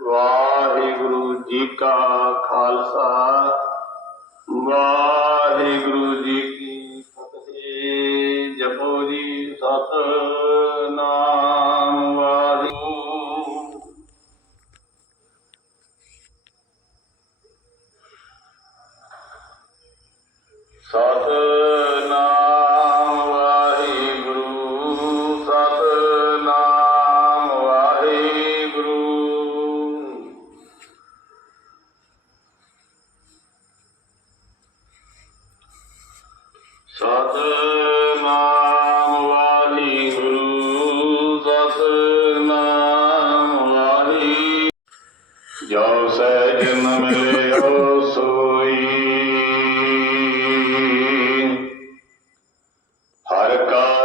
ਵਾਹਿਗੁਰੂ ਜੀ ਕਾ ਖਾਲਸਾ ਵਾਹਿਗੁਰੂ ਜੀ ਕੀ ਫਤਿਹ। ਜਪੋ ਜੀ ਸਤਨਾਮ ਵਾਹਿਗੁਰੂ। ਸਤਿ ਸਤਨਾਮ ਵਾਹਿਗੁਰੂ ਸਤਨਾਮ ਵਾਹਿ ਜੋ ਸਹਿਜਨ ਮਿਲਿਓ ਸੋਈ ਹਰ ਕਾ